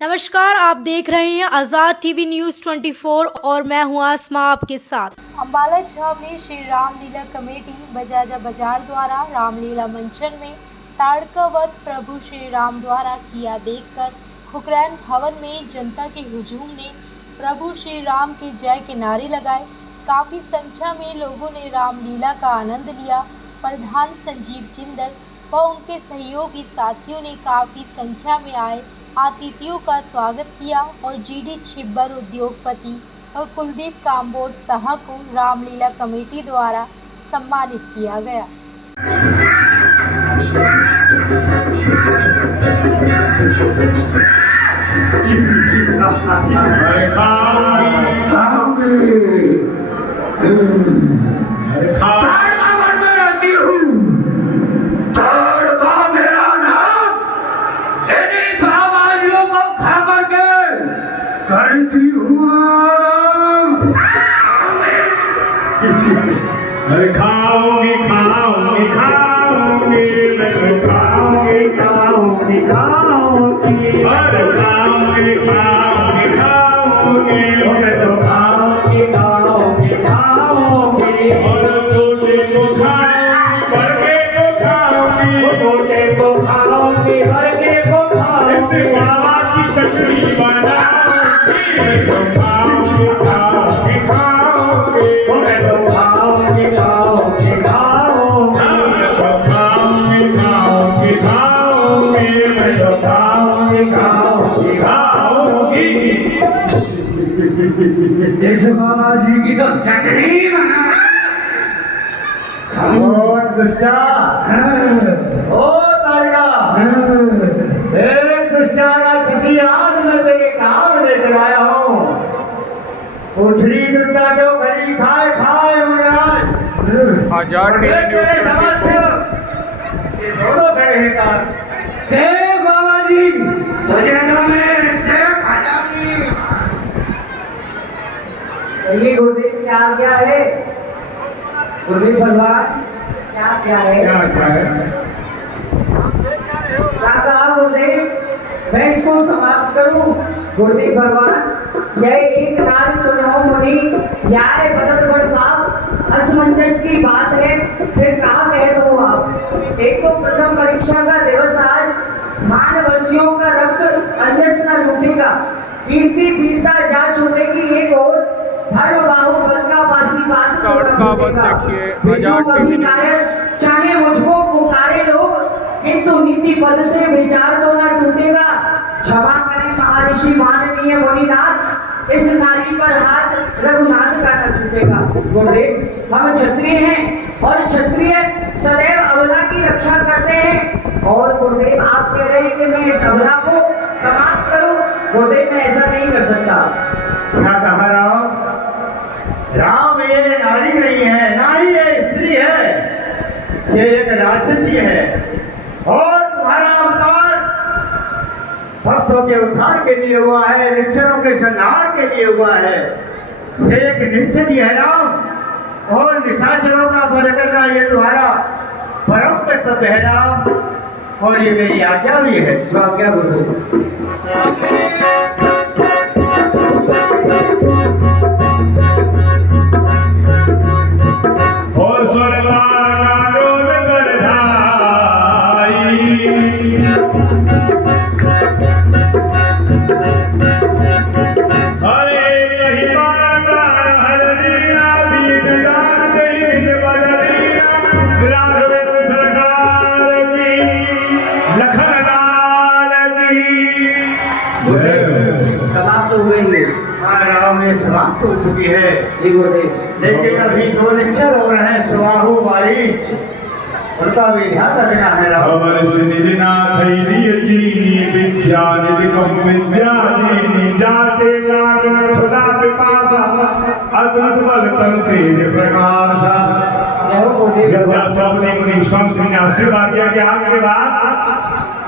नमस्कार, आप देख रहे हैं आज़ाद टीवी न्यूज़ 24 और मैं हूं आसमा आपके साथ। अम्बाला छावनी श्री रामलीला कमेटी बजाजा बाजार द्वारा रामलीला मंचन में ताड़का वध प्रभु श्री राम द्वारा किया देखकर खुकरैन भवन में जनता के हुजूम ने प्रभु श्री राम के जय के नारे लगाए। काफ़ी संख्या में लोगों ने रामलीला का आनंद लिया। प्रधान संजीव जिंदल व उनके सहयोगी साथियों ने काफ़ी संख्या में आए अतिथियों का स्वागत किया और जीडी छिब्बर उद्योगपति और कुलदीप काम्बोज साहा को रामलीला कमेटी द्वारा सम्मानित किया गया। अरे खाओगे खाओगे खाओगे मैं तो खाओगे खाओगे खाओगे अरे खाओगे खाओगे खाओगे मैं तो खाओगे खाओगे खाओगे और छोटे को खाओगे बड़े को खाओगे छोटे को खाओगे बड़े को खाओगे इसे बाबा की चटनी बनाओगे मैं तो खाओगे खाओगे खाओगे मैं तो खाओगे खाओगे खाओगे खाओगे खाओगे मैं तो खाओगे खाओगे खाओगे इस बाबा जी की तो चटनी बना खाओ दुष्टा ओ ताड़का एक दुष्टा का किसी आज मैं तेरे काम लेकर आया हूँ उठरी दुष्टा जो घड़ी खाए खाए महाराज आजाद टीवी न्यूज़ ये दोनों खड़े हैं कार देव बाबा जी सजेंद्र में से खाजा की ये गुरुदेव क्या है गुरुदेव भगवान क्या है क्या है क्या कहा गुरुदेव मैं इसको समाप्त करूं गुरुदेव भगवान यह एक नारी सुनो मुनि यारे बदत बड़ पाप असमंजस की बात है फिर कहा कह दो आप एक तो प्रथम परीक्षा का दिवस आज मानवंशियों का रक्त अंजस न लूटेगा कीर्ति पीड़ता जा छूटेगी एक और धर्म बाहु बल का पासी बात ताड़का वध देखिए आजाद टीवी न्यूज़। चाहे मुझको पुकारे लोग किंतु नीति पद से विचार तो न टूटेगा क्षमा करें महर्षि माननीय मुनिनाथ इस नारी पर हाथ रघुनाथ का न छूटेगा गुरुदेव हम क्षत्रिय हैं और क्षत्रिय सदैव अबला की रक्षा करते हैं और गुरुदेव आप कह रहे हैं कि मैं इस अबला को समाप्त करूं गुरुदेव मैं ऐसा नहीं कर सकता क्या कहा राम राम ये नारी नहीं है ना ही ये स्त्री है ये एक राक्षसी है और तुम्हारा अवतार भक्तों के उद्धार के लिए हुआ है निश्चरों के संहार के लिए हुआ है ये एक निश्चर है राम और निशाचरों का वध करना ये तुम्हारा परम कर्तव्य है राम और ये मेरी आज्ञा भी है जो आज्ञा गुरुदेव और स्वर्गारोध कर धाई हरे कही माता हर दीना दीन जान गई निज बदलिया राघवेंद्र सरकार की लखन लाल की समाप्त हो गई राम में समाप्त हो चुकी है जी गुरुदेव लेकिन अभी दो निश्चर हो रहे हैं सुबाहु वाली उनका भी ध्यान रखना है राम श्रीनाथ चीनी विद्या निधि कम विद्या जाते लागन सुना पिपासा अद्भुत बल तन तेज प्रकाशा विद्या स्वप्ने मुनि स्वामी ने आशीर्वाद दिया कि आज के बाद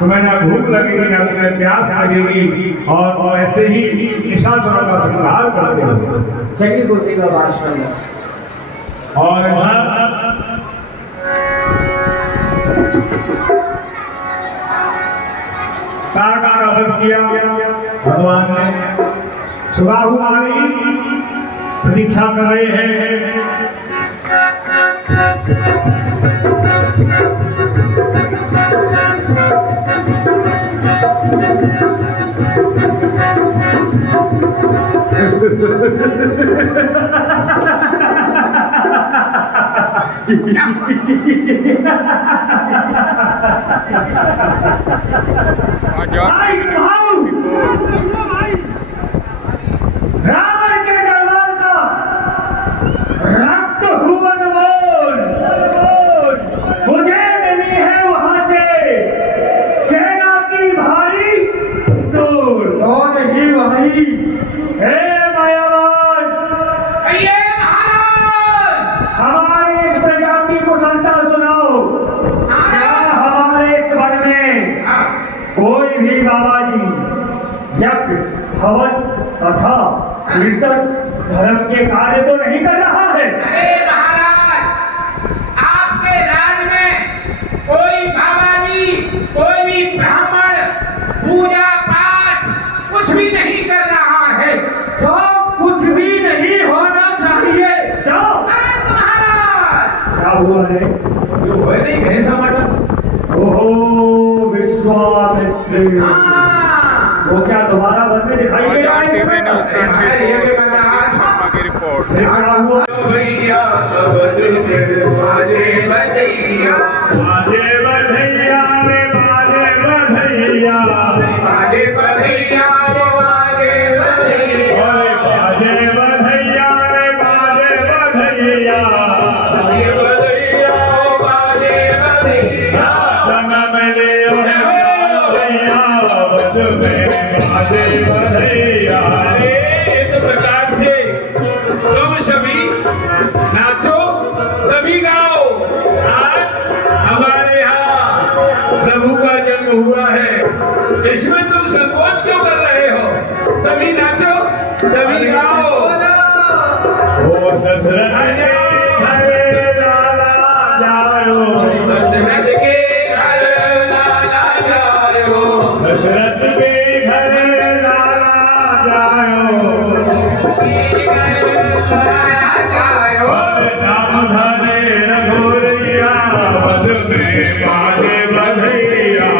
तुम्हें ना भूख लगेगी ना तुम्हें प्यास लगेगी और ऐसे ही निशाचरों का संहार करते हो चलिए गुरुदेव का भाषण और कारागार अवध किया। भगवान ने सुबाहु मारी प्रतीक्षा कर रहे हैं। रावण के दरबार का रक्त हुवन बोल मुझे मिली है वहां से सेना की भारी दूर। कौन ही भाई हे मायावान, हमारी इस प्रजा की कुशलता सुनाओ। क्या हमारे इस वन में कोई भी बाबा जी यज्ञ हवन तथा कीर्तन धर्म के कार्य तो नहीं कर रहा है? अरे महाराज, आपके राज में कोई बाबा जी, कोई भी ब्राह्मण पूजा पाठ कुछ भी नहीं कर रहा है। तो कुछ भी नहीं होना चाहिए। जाओ। अरे महाराज, क्या हुआ है? जो हुए नहीं भैंसा मटन। ओहो विश्वामित्र, वो क्या दोबारा वन में दिखाई दे रहा है? टीवी न्यूज़ 24 शर्मा की रिपोर्ट। फिर क्या हुआ? भैया अवध में बाजे बजैया, बाजे बधैया रे बाजे बधैया, बाजे बजैया रे बाजे बजैया, ओए बाजे बधैया रे बाजे बधैया, बाजे बजैया बाजे बजैया। जन्म ले भैया अवध में बाजे बधैया। इस प्रकार से तुम सभी नाचो, सभी गाओ। आज हमारे यहाँ प्रभु का जन्म हुआ है, इसमें तुम संकोच क्यों कर रहे हो? सभी नाचो, सभी गाओ। ओ दशरथ के घरे लाला जायो, दशरथ के घर लाला जायो, दशरथ के घरे लाला जायो, और नाम धरे रघुरैया अवध में बाजे बधैया।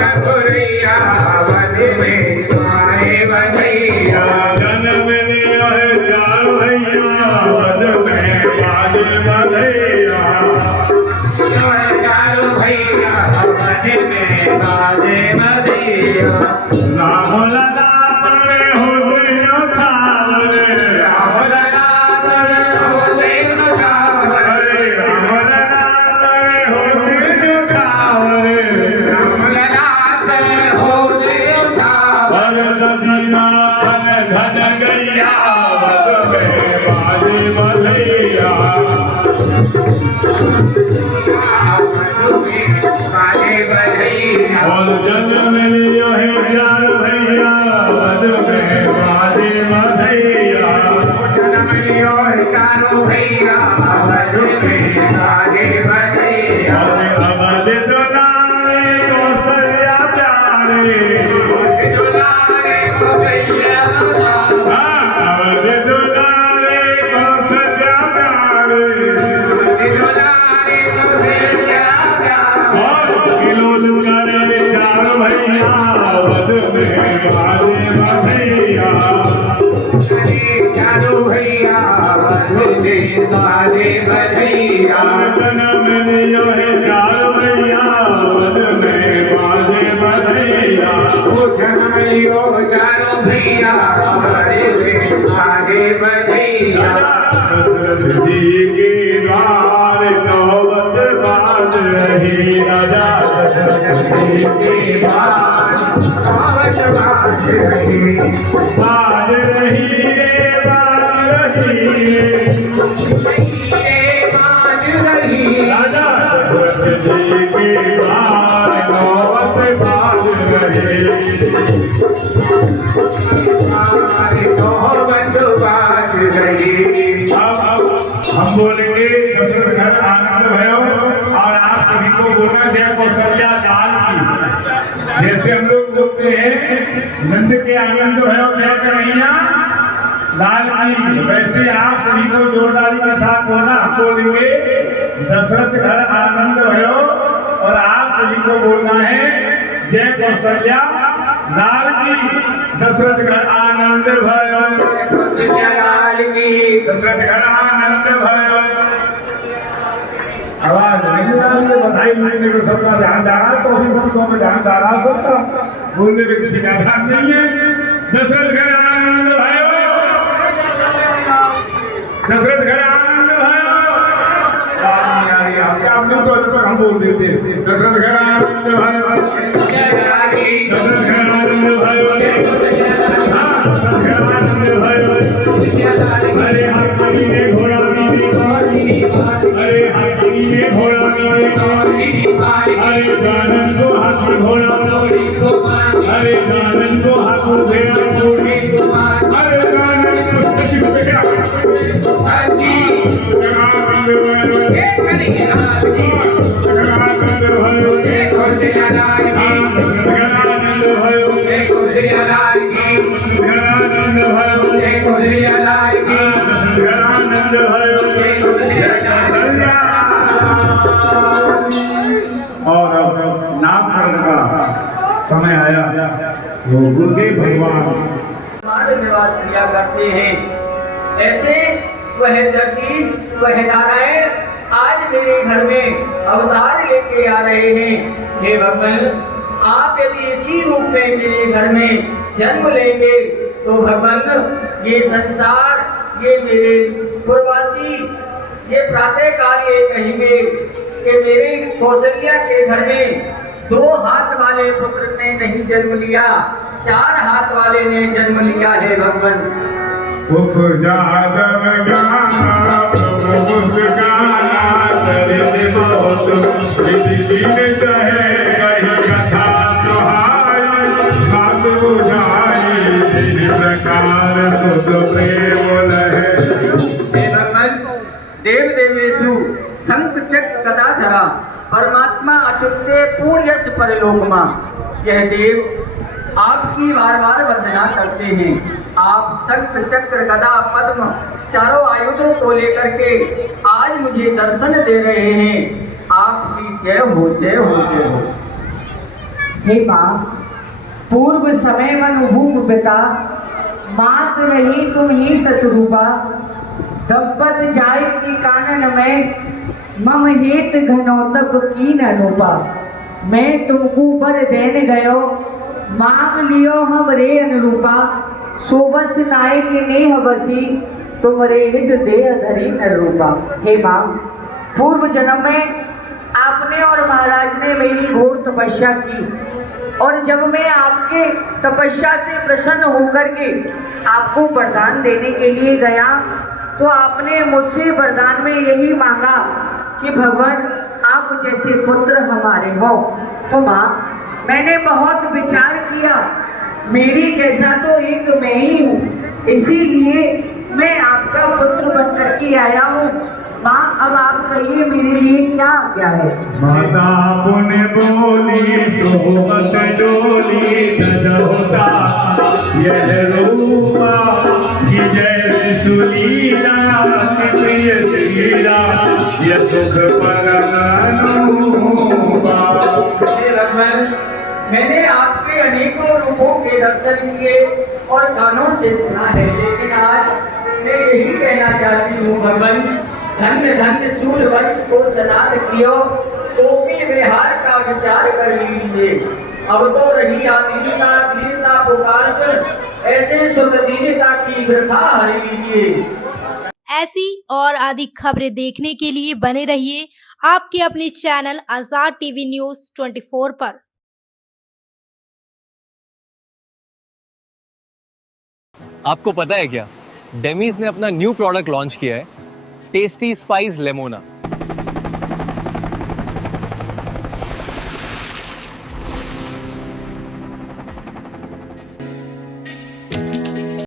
रघुरैया अवध में बाजे बजैया, जन्म लिया है चार भैया अवध में बाजे बधैया। चारों भैया अवध में बाजे बजैया। राम लला तरे हो दिनो छावरे, राम लला तरे हो दिनो छावरे, अरे राम लला तरे हो दिनो छावरे, राम लला तरे हो दिनो छावरे। और नदी मान घन गैया अवध में बाजे बधैया। बाजे बजैया, और जन्म लिया है चार भैया अवध में बाजे बधैया। जन्म लियो चारों भैया अवध में बाजे बजैया। और अवध दुलारे कौशल्या प्यारे, दुलारे को सैया अवध दुलारे कौशल्या प्यारे, दुलारे को सैया। और किलोल करे चार भैया अवध में बाजे बधैया। चारों भैया अवध में बाजे बजैया। जन्म लियो है चार भैया अवध में बाजे बधैया। वो जन्म लियो चारों भैया अवध में बाजे बजैया। दशरथ जी के द्वार नौबत बाज रही, राजा दशरथ जी के द्वार बाज रही, बाज रही रे बाज रही रे, बाज रही। राजा दशरथ जी के द्वार नौबत बाज रही। हम बोलेंगे दशरथ आनंद भयो, और आप सभी को बोलना जय कौशल्या काल की। जैसे हम लोग बोलते हैं नंद के आनंद भयो जय कन्हैया लाल की, वैसे आप सभी को जोरदारी के साथ बोलना। हम बोलेंगे दशरथ घर आनंद भयो, और आप सभी को बोलना है जय कौशल्या लाल की, दशरथ घर आनंद भयो, कौशल्या लाल की, दशरथ घर आनंद भयो। आवाज नहीं आ रही है, बधाई मिलने को सबका ध्यान जा रहा है, तो फिर सबको में ध्यान जा रहा सबका, बोलने में किसी का ध्यान नहीं है। दशरथ घर आनंद भयो, दशरथ घर आनंद भयो। बात नहीं आ रही है, क्या आप नहीं तो अभी तक हम बोल देते हैं दशरथ घर आनंद भयो, दशरथ घर आनंद भयो, हाँ दशरथ घर आनंद भयो। अरे हाथी ने घोड़ा अरे हाथी ने घोड़ा अरे गानन को हाथी घोड़ा, अरे गानन को हाथी भेड़ा घोड़ी, अरे गानन को हाथी भेड़ा और अब नामकरण का समय आया, वो गुरुदेव भगवान हमारे निवास किया करते हैं। ऐसे वह जगदीश वह नारायण आज मेरे घर में अवतार लेके आ रहे हैं। हे भगवान, आप यदि इसी रूप में मेरे घर में जन्म लेंगे तो भगवान ये संसार, ये मेरे पूर्ववासी, ये प्रातः काल ये कहेंगे कि मेरे कौशल्या के घर में 2 हाथ वाले पुत्र ने नहीं जन्म लिया, 4 हाथ वाले ने जन्म लिया है। भगवान उपजा जब गाना प्रभु मुस्काना, चरित बहुत विधिहीन चाहे कही कथा सुहाई, बात बुझाई जिस प्रकार सुध प्रेम लहे। देव देवेशु संत चक गदाधरा परमात्मा अच्युते पूर्यस परलोकमा। यह देव आपकी बार बार वंदना करते हैं। आप शंख चक्र गदा पद्म चारों आयुधों को लेकर के आज मुझे दर्शन दे रहे हैं। आपकी जय हो, जय हो, जय हो। हे माँ, पूर्व समय मन भूप पिता, मात रही तुम ही सतरूपा। दब्बत जाय की कानन में मम हेत घनौतब की न अनुपा। मैं तुमको बर देन गयो, मांग लियो हम रे अनुरूपा। सोबस नायक नेह बसी, तुम रे हित देह धरी न रूपा। हे माँ, पूर्व जन्म में आपने और महाराज ने मेरी घोर तपस्या की, और जब मैं आपके तपस्या से प्रसन्न होकर के आपको वरदान देने के लिए गया तो आपने मुझसे वरदान में यही मांगा कि भगवान आप जैसे पुत्र हमारे हो। तो माँ, मैंने बहुत विचार किया, मेरी जैसा तो एक मैं ही हूँ, इसीलिए मैं आपका पुत्र बन करके आया हूँ। माँ, अब आप कहिए मेरे लिए क्या आज्ञा है। माता पुण्य बोली सोबत डोली होता यह रूपा, कि जय सुलीला प्रिय श्रीला यह सुख परम अनुपा। मैंने आपके अनेकों रूपों के दर्शन किए और कानों से सुना है, लेकिन आज मैं यही कहना चाहती हूँ भगवान, धन्य धन्य सूर्य वंश को सनात कियो, कोकिल विहार का विचार कर लीजिए। अब तो रही आदीनता दीनता पुकार कर, ऐसे सुत दीनता की वृथा हर लीजिए। ऐसी और अधिक खबरें देखने के लिए बने रहिए आपके अपने चैनल आजाद टीवी न्यूज 24 पर। आपको पता है क्या, डेमीज ने अपना न्यू प्रोडक्ट लॉन्च किया है, टेस्टी स्पाइस लेमोना।